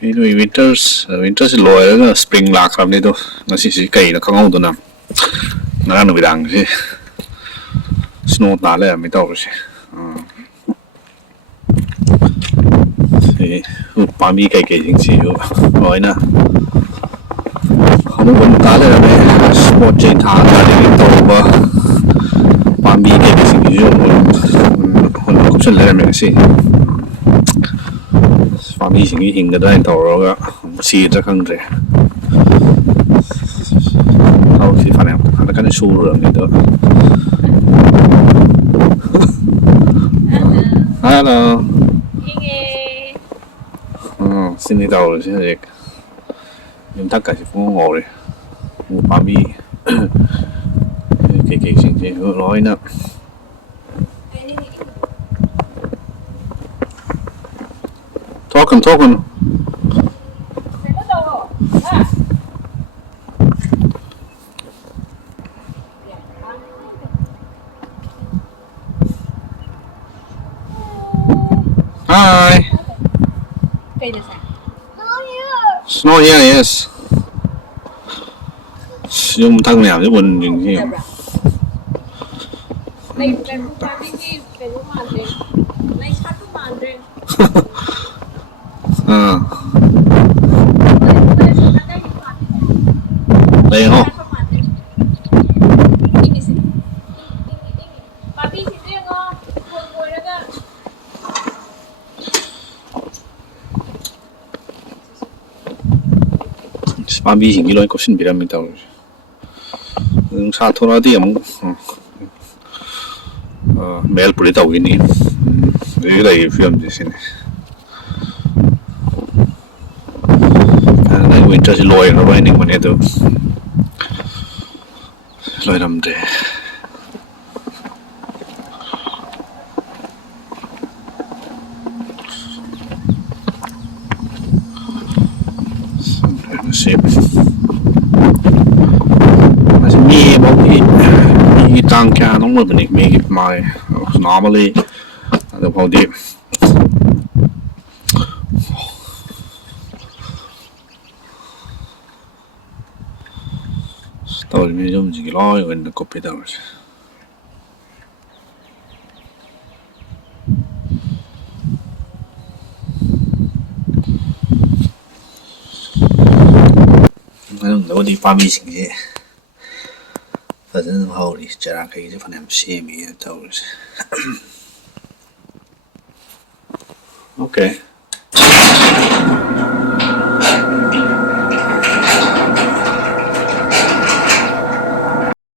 cái đôi winters lôi đó spring lạc làm đi thôi nó chỉ cây nó không ngon thôi nè nó ăn được đằng chứ snow tả lại mới tao chứ thì ba mươi cây chính chỉ rồi nè không muốn tả lại này sport trên thang tả lại tàu và ba mươi cây chính chỉ rồi còn cũng sẽ lại mình xin ba mươi chính hình cái đấy tàu rồi xì ra không rồi tao chỉ phản ánh nó cái này xu rồi này đó hello xin đi tàu rồi xin được nhưng tất cả chỉ không ngồi rồi một ba mươi cái chính chỉ nói nữa talking hi snow here yes yung thằng nào chứ buồn những gì đây không Spambi hình như nói có xin bị làm mình tao sao thôi nói thì Manipuri tàu cái này cái này film gì xin này winter thì lôi nó vậy nhưng mà này đâu lôi làm thế me me tăng ca nó mới bị make it my normally the body tao mới dùng gì lo rồi nó copy đâu nó đi pha mi sinh gì反正好哩，这样可以就反正写面都是。OK。